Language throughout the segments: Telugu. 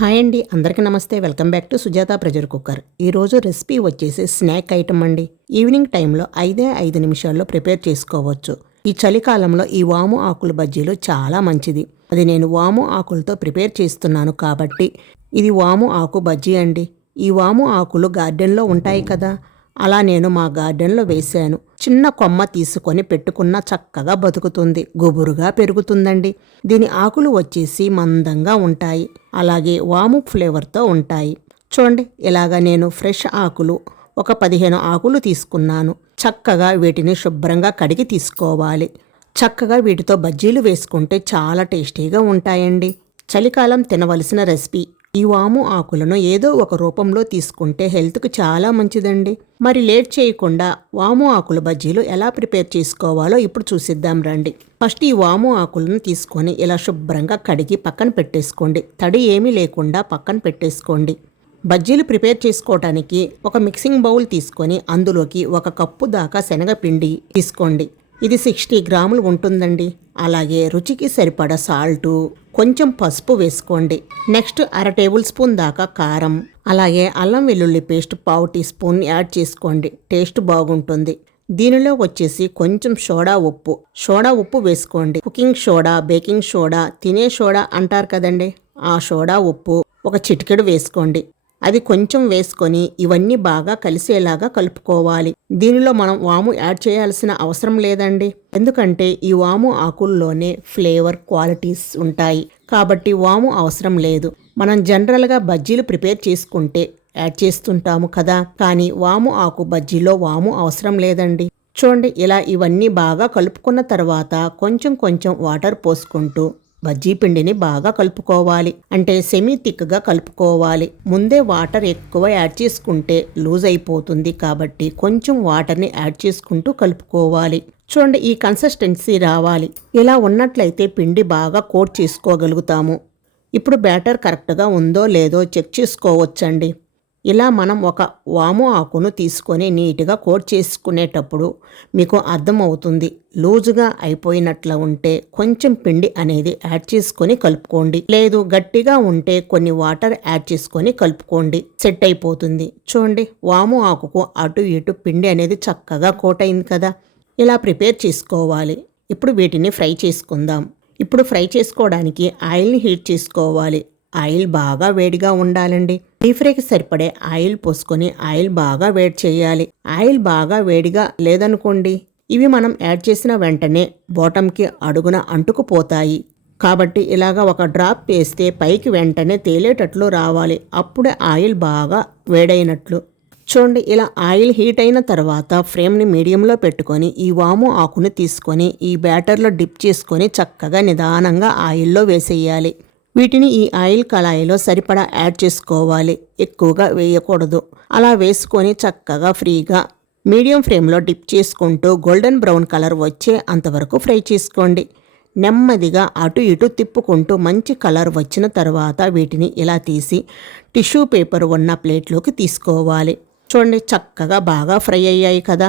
హాయ్ అండి. అందరికీ నమస్తే. Welcome back to Sujatha pressure cooker. ఈరోజు రెసిపీ వచ్చేసి స్నాక్ ఐటమ్ అండి. ఈవినింగ్ టైంలో ఐదే ఐదు నిమిషాల్లో ప్రిపేర్ చేసుకోవచ్చు. ఈ చలికాలంలో ఈ వాము ఆకుల బజ్జీలు చాలా మంచిది. అది నేను వాము ఆకులతో ప్రిపేర్ చేస్తున్నాను కాబట్టి ఇది వాము ఆకు బజ్జీ అండి. ఈ వాము ఆకులు గార్డెన్లో ఉంటాయి కదా. అలా నేను మా గార్డెన్లో వేశాను చిన్న కొమ్మ తీసుకొని పెట్టుకున్న చక్కగా బతుకుతుంది. గుబురుగా పెరుగుతుందండి. దీని ఆకులు వచ్చేసి మందంగా ఉంటాయి. అలాగే వాము ఫ్లేవర్తో ఉంటాయి. చూడండి ఇలాగ నేను ఫ్రెష్ ఆకులు ఒక పదిహేను ఆకులు తీసుకున్నాను. చక్కగా వీటిని శుభ్రంగా కడిగి తీసుకోవాలి. చక్కగా వీటితో బజ్జీలు వేసుకుంటే చాలా టేస్టీగా ఉంటాయండి. చలికాలం తినవలసిన రెసిపీ. ఈ వాము ఆకులను ఏదో ఒక రూపంలో తీసుకుంటే హెల్త్కు చాలా మంచిదండి. మరి లేట్ చేయకుండా వాము ఆకుల బజ్జీలు ఎలా ప్రిపేర్ చేసుకోవాలో ఇప్పుడు చూసిద్దాం రండి. ఫస్ట్ ఈ వాము ఆకులను తీసుకొని ఇలా శుభ్రంగా కడిగి పక్కన పెట్టేసుకోండి. తడి ఏమీ లేకుండా పక్కన పెట్టేసుకోండి. బజ్జీలు ప్రిపేర్ చేసుకోవటానికి ఒక మిక్సింగ్ బౌల్ తీసుకొని అందులోకి ఒక కప్పు దాకా శనగపిండి తీసుకోండి. ఇది సిక్స్టీ గ్రాములు ఉంటుందండి. అలాగే రుచికి సరిపడ సాల్టు కొంచెం పసుపు వేసుకోండి. నెక్స్ట్ అర టేబుల్ స్పూన్ దాకా కారం అలాగే అల్లం వెల్లుల్లి పేస్ట్ పావు టీ స్పూన్ యాడ్ చేసుకోండి. టేస్ట్ బాగుంటుంది. దీనిలో వచ్చేసి కొంచెం సోడా ఉప్పు. సోడా ఉప్పు వేసుకోండి. కుకింగ్ సోడా బేకింగ్ సోడా తినే సోడా అంటారు కదండి. ఆ సోడా ఉప్పు ఒక చిటికెడు వేసుకోండి. అది కొంచెం వేసుకొని ఇవన్నీ బాగా కలిసేలాగా కలుపుకోవాలి. దీనిలో మనం వాము యాడ్ చేయాల్సిన అవసరం లేదండి. ఎందుకంటే ఈ వాము ఆకుల్లోనే ఫ్లేవర్ క్వాలిటీస్ ఉంటాయి. కాబట్టి వాము అవసరం లేదు. మనం జనరల్గా బజ్జీలు ప్రిపేర్ చేసుకుంటే యాడ్ చేస్తుంటాము కదా. కానీ వాము ఆకు బజ్జీలో వాము అవసరం లేదండి. చూడండి ఇలా ఇవన్నీ బాగా కలుపుకున్న తర్వాత కొంచెం కొంచెం వాటర్ పోసుకుంటూ బజ్జీ పిండిని బాగా కలుపుకోవాలి. అంటే సెమీ థిక్గా కలుపుకోవాలి. ముందే వాటర్ ఎక్కువ యాడ్ చేసుకుంటే లూజ్ అయిపోతుంది కాబట్టి కొంచెం వాటర్ని యాడ్ చేసుకుంటూ కలుపుకోవాలి. చూడండి ఈ కన్సిస్టెన్సీ రావాలి. ఇలా ఉన్నట్లయితే పిండి బాగా కోట్ చేసుకోగలుగుతాము. ఇప్పుడు బ్యాటర్ కరెక్ట్గా ఉందో లేదో చెక్ చేసుకోవచ్చండి. ఇలా మనం ఒక వాము ఆకును తీసుకొని నీట్గా కోట్ చేసుకునేటప్పుడు మీకు అర్థమవుతుంది. లూజుగా అయిపోయినట్లు ఉంటే కొంచెం పిండి అనేది యాడ్ చేసుకొని కలుపుకోండి. లేదు గట్టిగా ఉంటే కొన్ని వాటర్ యాడ్ చేసుకొని కలుపుకోండి. సెట్ అయిపోతుంది. చూడండి వాము ఆకుకు అటు ఇటు పిండి అనేది చక్కగా కోట్ అయింది కదా. ఇలా ప్రిపేర్ చేసుకోవాలి. ఇప్పుడు వీటిని ఫ్రై చేసుకుందాం. ఇప్పుడు ఫ్రై చేసుకోవడానికి ఆయిల్ని హీట్ చేసుకోవాలి. ఆయిల్ బాగా వేడిగా ఉండాలండి. డీప్ ఫ్రైకి సరిపడే ఆయిల్ పోసుకొని ఆయిల్ బాగా వేడి చేయాలి. ఆయిల్ బాగా వేడిగా లేదనుకోండి ఇవి మనం యాడ్ చేసిన వెంటనే బాటంకి అడుగున అంటుకుపోతాయి. కాబట్టి ఇలాగా ఒక డ్రాప్ వేస్తే పైకి వెంటనే తేలేటట్లు రావాలి. అప్పుడే ఆయిల్ బాగా వేడైనట్లు. చూడండి ఇలా ఆయిల్ హీట్ అయిన తర్వాత ఫ్రేమ్ని మీడియంలో పెట్టుకొని ఈ వాము ఆకుని తీసుకొని ఈ బ్యాటర్లో డిప్ చేసుకొని చక్కగా నిదానంగా ఆయిల్లో వేసేయాలి. వీటిని ఈ ఆయిల్ కళాయిలో సరిపడా యాడ్ చేసుకోవాలి. ఎక్కువగా వేయకూడదు. అలా వేసుకొని చక్కగా ఫ్రీగా మీడియం ఫ్లేమ్లో డిప్ చేసుకుంటూ గోల్డెన్ బ్రౌన్ కలర్ వచ్చే అంతవరకు ఫ్రై చేసుకోండి. నెమ్మదిగా అటు ఇటు తిప్పుకుంటూ మంచి కలర్ వచ్చిన తర్వాత వీటిని ఇలా తీసి టిష్యూ పేపర్ ఉన్న ప్లేట్లోకి తీసుకోవాలి. చూడండి చక్కగా బాగా ఫ్రై అయ్యాయి కదా.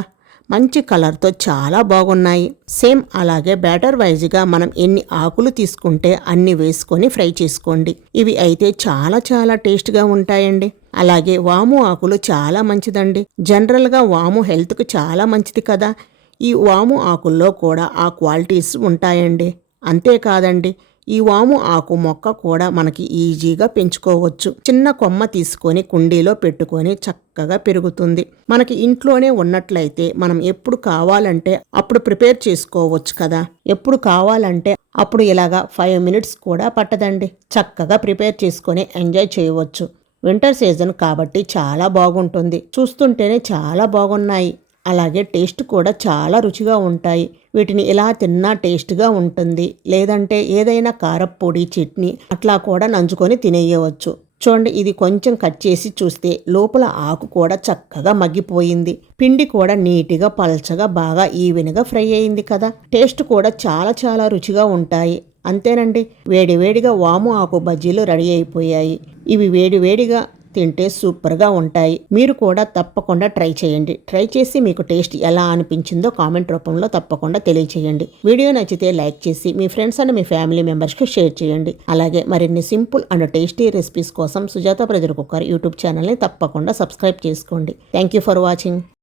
మంచి కలర్తో చాలా బాగున్నాయి. సేమ్ అలాగే బ్యాటర్ వైజ్గా మనం ఎన్ని ఆకులు తీసుకుంటే అన్ని వేసుకొని ఫ్రై చేసుకోండి. ఇవి అయితే చాలా చాలా టేస్ట్గా ఉంటాయండి. అలాగే వాము ఆకులు చాలా మంచిదండి. జనరల్గా వాము హెల్త్కు చాలా మంచిది కదా. ఈ వాము ఆకుల్లో కూడా ఆ క్వాలిటీస్ ఉంటాయండి. అంతేకాదండి. ఈ వాము ఆకు మొక్క కూడా మనకి ఈజీగా పెంచుకోవచ్చు. చిన్న కొమ్మ తీసుకొని కుండీలో పెట్టుకొని చక్కగా పెరుగుతుంది. మనకి ఇంట్లోనే ఉన్నట్లయితే మనం ఎప్పుడు కావాలంటే అప్పుడు ప్రిపేర్ చేసుకోవచ్చు కదా. ఎప్పుడు కావాలంటే అప్పుడు ఇలాగా ఫైవ్ మినిట్స్ కూడా పట్టదండి. చక్కగా ప్రిపేర్ చేసుకొని ఎంజాయ్ చేయవచ్చు. వింటర్ సీజన్ కాబట్టి చాలా బాగుంటుంది. చూస్తుంటేనే చాలా బాగున్నాయి. అలాగే టేస్ట్ కూడా చాలా రుచిగా ఉంటాయి. వీటిని ఇలా తిన్నా టేస్ట్గా ఉంటుంది. లేదంటే ఏదైనా కారప్పొడి చట్నీ అట్లా కూడా నంచుకొని తినేయవచ్చు. చూడండి ఇది కొంచెం కట్ చేసి చూస్తే లోపల ఆకు కూడా చక్కగా మగ్గిపోయింది. పిండి కూడా నీట్గా పల్చగా బాగా ఈవెన్గా ఫ్రై అయింది కదా. టేస్ట్ కూడా చాలా చాలా రుచిగా ఉంటాయి. అంతేనండి వేడివేడిగా వాము ఆకు బజ్జీలు రెడీ అయిపోయాయి. ఇవి వేడివేడిగా తింటే సూపర్గా ఉంటాయి. మీరు కూడా తప్పకుండా ట్రై చేయండి. ట్రై చేసి మీకు టేస్ట్ ఎలా అనిపించిందో కామెంట్ రూపంలో తప్పకుండా తెలియచేయండి. వీడియో నచ్చితే లైక్ చేసి మీ ఫ్రెండ్స్ అండ్ మీ ఫ్యామిలీ మెంబర్స్కి షేర్ చేయండి. అలాగే మరిన్ని సింపుల్ అండ్ టేస్టీ రెసిపీస్ కోసం సుజాత ప్రజల కుక్కర్ యూట్యూబ్ ఛానల్ని తప్పకుండా సబ్స్క్రైబ్ చేసుకోండి. Thank you for watching.